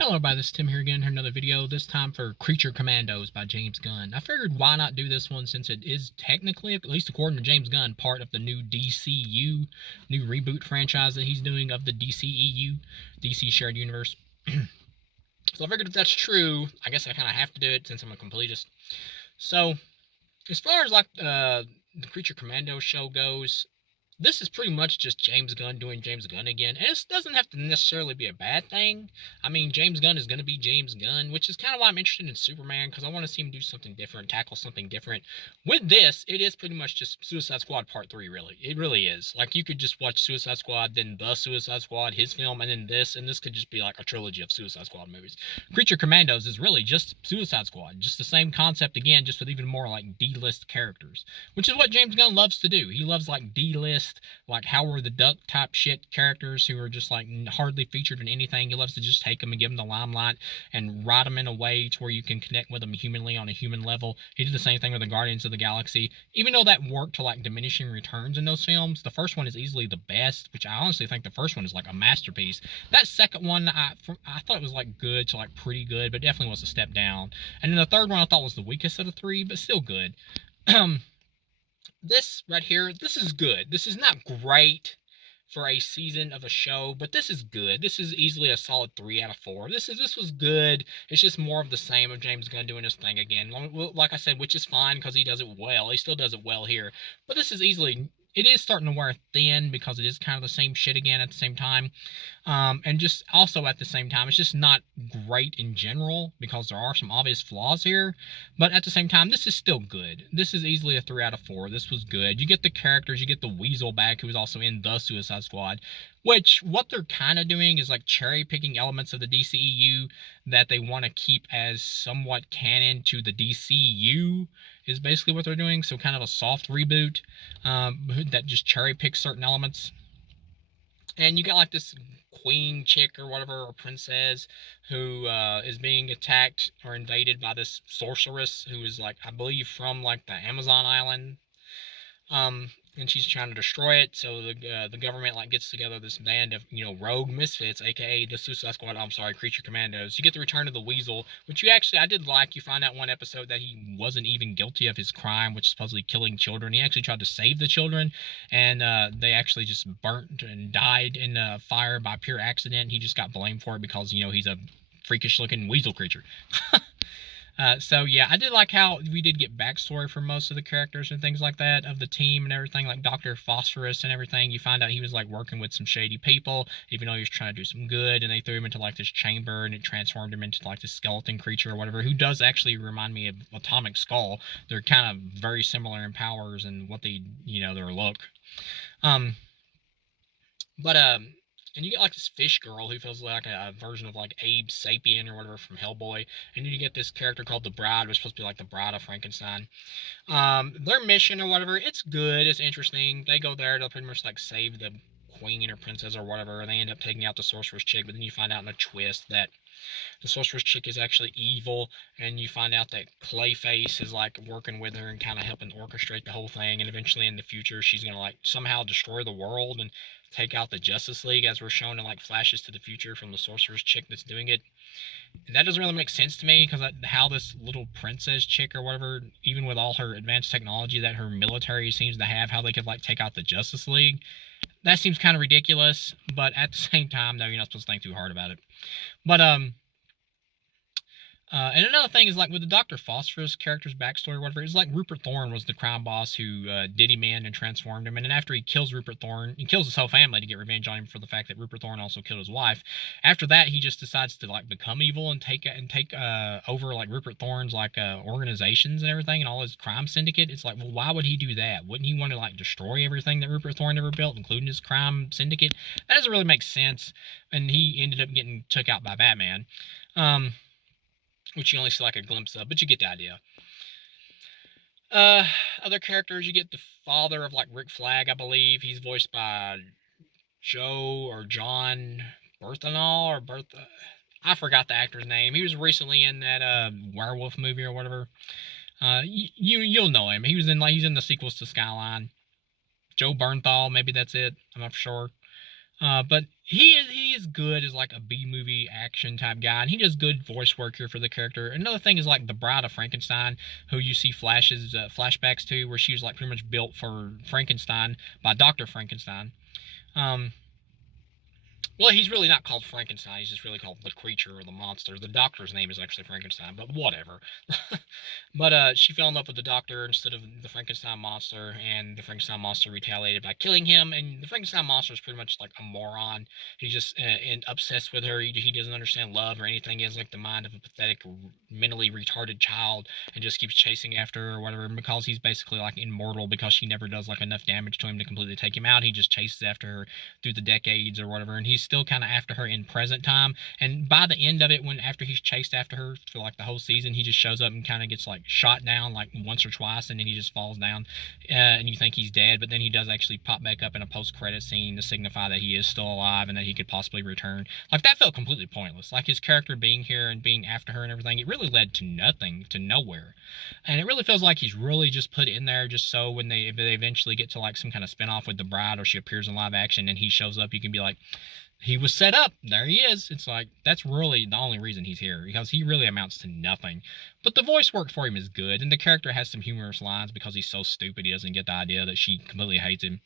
Hello everybody, this is Tim here again for another video, this time for Creature Commandos by James Gunn. I figured why not do this one since it is technically, at least according to James Gunn, part of the new DCU, new reboot franchise that he's doing of the DCEU, DC Shared Universe. So I figured if that's true, I guess I kind of have to do it since I'm a completist. So, as far as like the Creature Commando show goes, this is pretty much just James Gunn doing James Gunn again. And it doesn't have to necessarily be a bad thing. I mean, James Gunn is going to be James Gunn, which is kind of why I'm interested in Superman, because I want to see him do something different, tackle something different. With this, it is pretty much just Suicide Squad Part 3, really. It really is. Like, you could just watch Suicide Squad, then The Suicide Squad, his film, and then this, and this could just be like a trilogy of Suicide Squad movies. Creature Commandos is really just Suicide Squad. Just the same concept again, just with even more, like, D-list characters. Which is what James Gunn loves to do. He loves, like, D-list, like Howard the Duck type shit characters who are just like hardly featured in anything. He loves to just take them and give them the limelight and write them in a way to where you can connect with them humanly on a human level. He did the same thing with the Guardians of the Galaxy. Even though that worked to like diminishing returns in those films, the first one is easily the best, which I honestly think the first one is like a masterpiece. That second one, I thought it was like good to like pretty good, but definitely was a step down. And then the third one I thought was the weakest of the three, but still good. This right here, this is good. This is not great for a season of a show, but this is good. This is easily a solid 3 out of 4. This was good. It's just more of the same of James Gunn doing his thing again. Like I said, which is fine because he does it well. He still does it well here. But this is easily, it is starting to wear thin because it is kind of the same shit again at the same time. And just also at the same time, it's just not great in general because there are some obvious flaws here. But at the same time, this is still good. This is easily a 3 out of 4. This was good. You get the characters. You get the Weasel back, who was also in The Suicide Squad. Which, what they're kind of doing is like cherry picking elements of the DCEU that they want to keep as somewhat canon to the DCU, is basically what they're doing. So kind of a soft reboot that just cherry picks certain elements. And you got like this queen chick or whatever, or princess, who is being attacked or invaded by this sorceress who is like, I believe, from like the Amazon island. And she's trying to destroy it. So the government like gets together this band of rogue misfits, aka the Suicide Squad. I'm sorry, Creature Commandos. You get the return of the Weasel, which I did like. You find out one episode that he wasn't even guilty of his crime, which is supposedly killing children. He actually tried to save the children, and they actually just burnt and died in a fire by pure accident. He just got blamed for it because he's a freakish looking weasel creature. So yeah, I did like how we did get backstory for most of the characters and things like that of the team and everything, like Dr. Phosphorus and everything. You find out he was like working with some shady people, even though he was trying to do some good, and they threw him into like this chamber and it transformed him into like this skeleton creature or whatever, who does actually remind me of Atomic Skull. They're kind of very similar in powers and what they, their look. And you get like this fish girl who feels like a version of like Abe Sapien or whatever from Hellboy. And then you get this character called the Bride, which is supposed to be like the bride of Frankenstein. Their mission or whatever, it's good, it's interesting. They go there to pretty much like save the queen or princess or whatever, and they end up taking out the sorcerer's chick, but then you find out in a twist that the sorcerer's chick is actually evil, and you find out that Clayface is like working with her and kind of helping orchestrate the whole thing, and eventually in the future she's gonna like somehow destroy the world and take out the Justice League, as we're shown in like flashes to the future from the sorcerer's chick that's doing it. And that doesn't really make sense to me, because how this little princess chick or whatever, even with all her advanced technology that her military seems to have, how they could like take out the Justice League, that seems kind of ridiculous. But at the same time, no, you're not supposed to think too hard about it. But and another thing is, like, with the Dr. Phosphorus character's backstory or whatever, it's like Rupert Thorne was the crime boss who did him in and transformed him. And then after he kills Rupert Thorne, he kills his whole family to get revenge on him for the fact that Rupert Thorne also killed his wife. After that, he just decides to, like, become evil and take over, like, Rupert Thorne's, like, organizations and everything and all his crime syndicate. It's like, well, why would he do that? Wouldn't he want to, like, destroy everything that Rupert Thorne ever built, including his crime syndicate? That doesn't really make sense. And he ended up getting took out by Batman. Which you only see like a glimpse of, but you get the idea. Other characters, you get the father of like Rick Flag, I believe. He's voiced by Joe or John Berthenol or Bertha. I forgot the actor's name. He was recently in that werewolf movie or whatever. You'll know him. He's in the sequels to Skyline. Joe Bernthal, maybe that's it. I'm not sure. But he is good as like a B movie action type guy, and he does good voice work here for the character. Another thing is like the Bride of Frankenstein, who you see flashbacks to, where she was like pretty much built for Frankenstein by Dr. Frankenstein. Um, well, he's really not called Frankenstein. He's just really called the creature or the monster. The doctor's name is actually Frankenstein, but whatever. But she fell in love with the doctor instead of the Frankenstein monster, and the Frankenstein monster retaliated by killing him. And the Frankenstein monster is pretty much like a moron. He's just obsessed with her. He doesn't understand love or anything. He has like the mind of a pathetic, mentally retarded child, and just keeps chasing after her or whatever. And because he's basically like immortal, because she never does like enough damage to him to completely take him out, he just chases after her through the decades or whatever. And he's still kind of after her in present time. And by the end of it, when after he's chased after her for like the whole season, he just shows up and kind of gets like shot down like once or twice, and then he just falls down, and you think he's dead, but then he does actually pop back up in a post-credit scene to signify that he is still alive and that he could possibly return. Like, that felt completely pointless. Like, his character being here and being after her and everything, it really led to nothing, to nowhere. And it really feels like he's really just put in there just so when if they eventually get to like some kind of spinoff with the Bride, or she appears in live action and he shows up, you can be like, he was set up. There he is. It's like, that's really the only reason he's here, because he really amounts to nothing. But the voice work for him is good, and the character has some humorous lines because he's so stupid he doesn't get the idea that she completely hates him.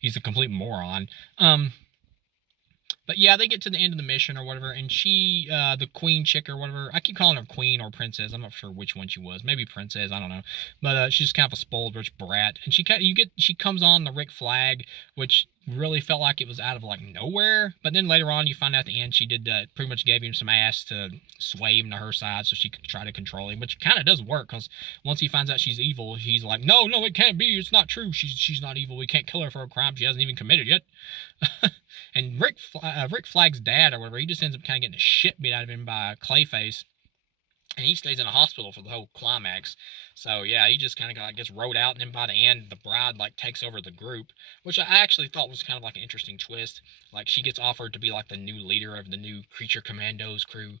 He's a complete moron. But yeah, they get to the end of the mission or whatever, and she, the queen chick or whatever, I keep calling her queen or princess. I'm not sure which one she was. Maybe princess, I don't know. But she's kind of a spoiled rich brat, and she comes on the Rick Flag, which really felt like it was out of like nowhere. But then later on, you find out at the end she did pretty much gave him some ass to sway him to her side so she could try to control him, which kind of does work, because once he finds out she's evil, he's like, no, it can't be. It's not true. She's not evil. We can't kill her for a crime she hasn't even committed yet. And Rick Flag's dad or whatever, he just ends up kind of getting the shit beat out of him by Clayface, and he stays in a hospital for the whole climax. So yeah, he just kind of like gets rode out, and then by the end, the Bride like takes over the group, which I actually thought was kind of like an interesting twist. Like, she gets offered to be like the new leader of the new Creature Commandos crew.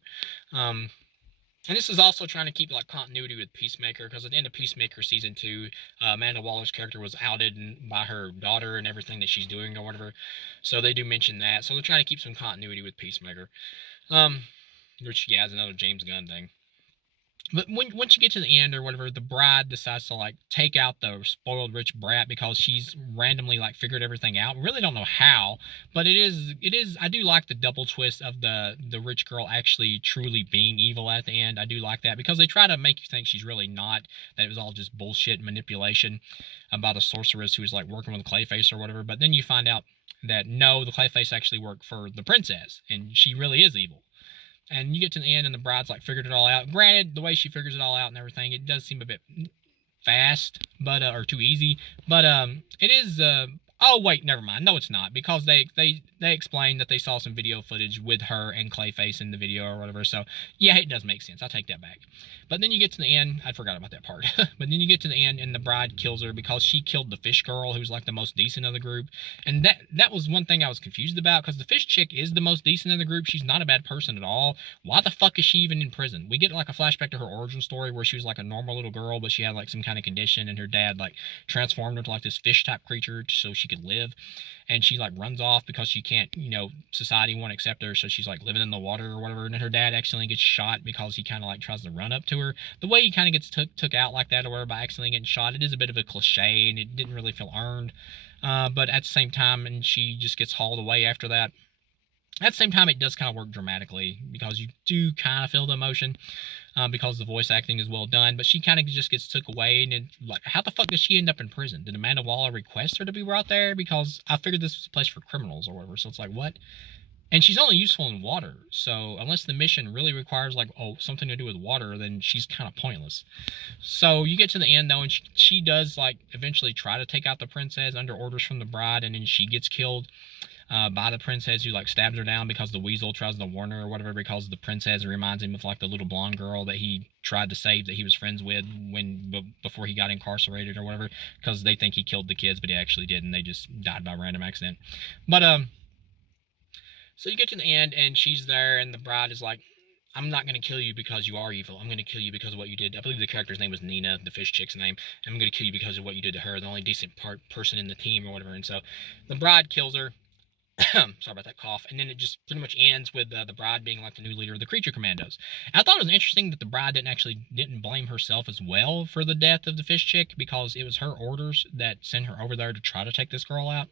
And this is also trying to keep like continuity with Peacemaker, because at the end of Peacemaker season 2, Amanda Waller's character was outed by her daughter and everything that she's doing or whatever. So they do mention that. So they're trying to keep some continuity with Peacemaker. Which, yeah, is another James Gunn thing. But once you get to the end or whatever, the Bride decides to like take out the spoiled rich brat because she's randomly like figured everything out. We really don't know how, but it is. I do like the double twist of the rich girl actually truly being evil at the end. I do like that, because they try to make you think she's really not. That it was all just bullshit manipulation by the sorceress who was like working with Clayface or whatever. But then you find out that no, the Clayface actually worked for the princess, and she really is evil. And you get to the end, and the Bride's like figured it all out. Granted, the way she figures it all out and everything, it does seem a bit fast, but or too easy. But it is. Oh wait, never mind. No, it's not, because they explained that they saw some video footage with her and Clayface in the video or whatever. So yeah, it does make sense. I'll take that back. But then you get to the end. I forgot about that part. But then you get to the end, and the Bride kills her because she killed the fish girl, who's like the most decent of the group. And that was one thing I was confused about, because the fish chick is the most decent of the group. She's not a bad person at all. Why the fuck is she even in prison? We get like a flashback to her origin story where she was like a normal little girl, but she had like some kind of condition, and her dad like transformed her to like this fish type creature so she could live. And she like runs off because she can't, society won't accept her, so she's like living in the water or whatever. And then her dad accidentally gets shot because he kind of like tries to run up to her. The way he kind of gets took out like that or whatever by accidentally getting shot, it is a bit of a cliche, and it didn't really feel earned. But at the same time, and she just gets hauled away after that. At the same time, it does kind of work dramatically, because you do kind of feel the emotion, because the voice acting is well done. But she kind of just gets took away, and like, how the fuck does she end up in prison? Did Amanda Waller request her to be brought there? Because I figured this was a place for criminals or whatever. So it's like, what? And she's only useful in water, so unless the mission really requires like, something to do with water, then she's kind of pointless. So you get to the end though, and she does like eventually try to take out the princess under orders from the Bride, and then she gets killed by the princess, who like stabs her down because the weasel tries to warn her or whatever, because the princess reminds him of like the little blonde girl that he tried to save, that he was friends with before he got incarcerated or whatever, because they think he killed the kids, but he actually didn't. They just died by random accident. But so you get to the end, and she's there, and the Bride is like, I'm not going to kill you because you are evil. I'm going to kill you because of what you did. I believe the character's name was Nina, the fish chick's name. I'm going to kill you because of what you did to her, the only decent person in the team or whatever. And so the Bride kills her. Sorry about that cough. And then it just pretty much ends with the bride being like the new leader of the creature commandos. And I thought it was interesting that the bride didn't blame herself as well for the death of the fish chick, because it was her orders that sent her over there to try to take this girl out.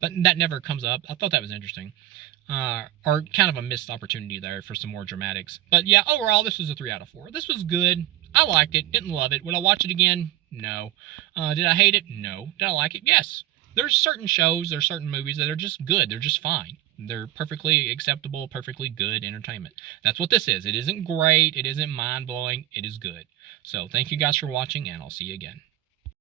But that never comes up. I thought that was interesting. Or kind of a missed opportunity there for some more dramatics. But yeah, overall, this was a 3 out of 4. This was good. I liked it. Didn't love it. Would I watch it again? No. Did I hate it? No. Did I like it? Yes. There's certain shows, there's certain movies that are just good. They're just fine. They're perfectly acceptable, perfectly good entertainment. That's what this is. It isn't great. It isn't mind blowing. It is good. So thank you guys for watching, and I'll see you again.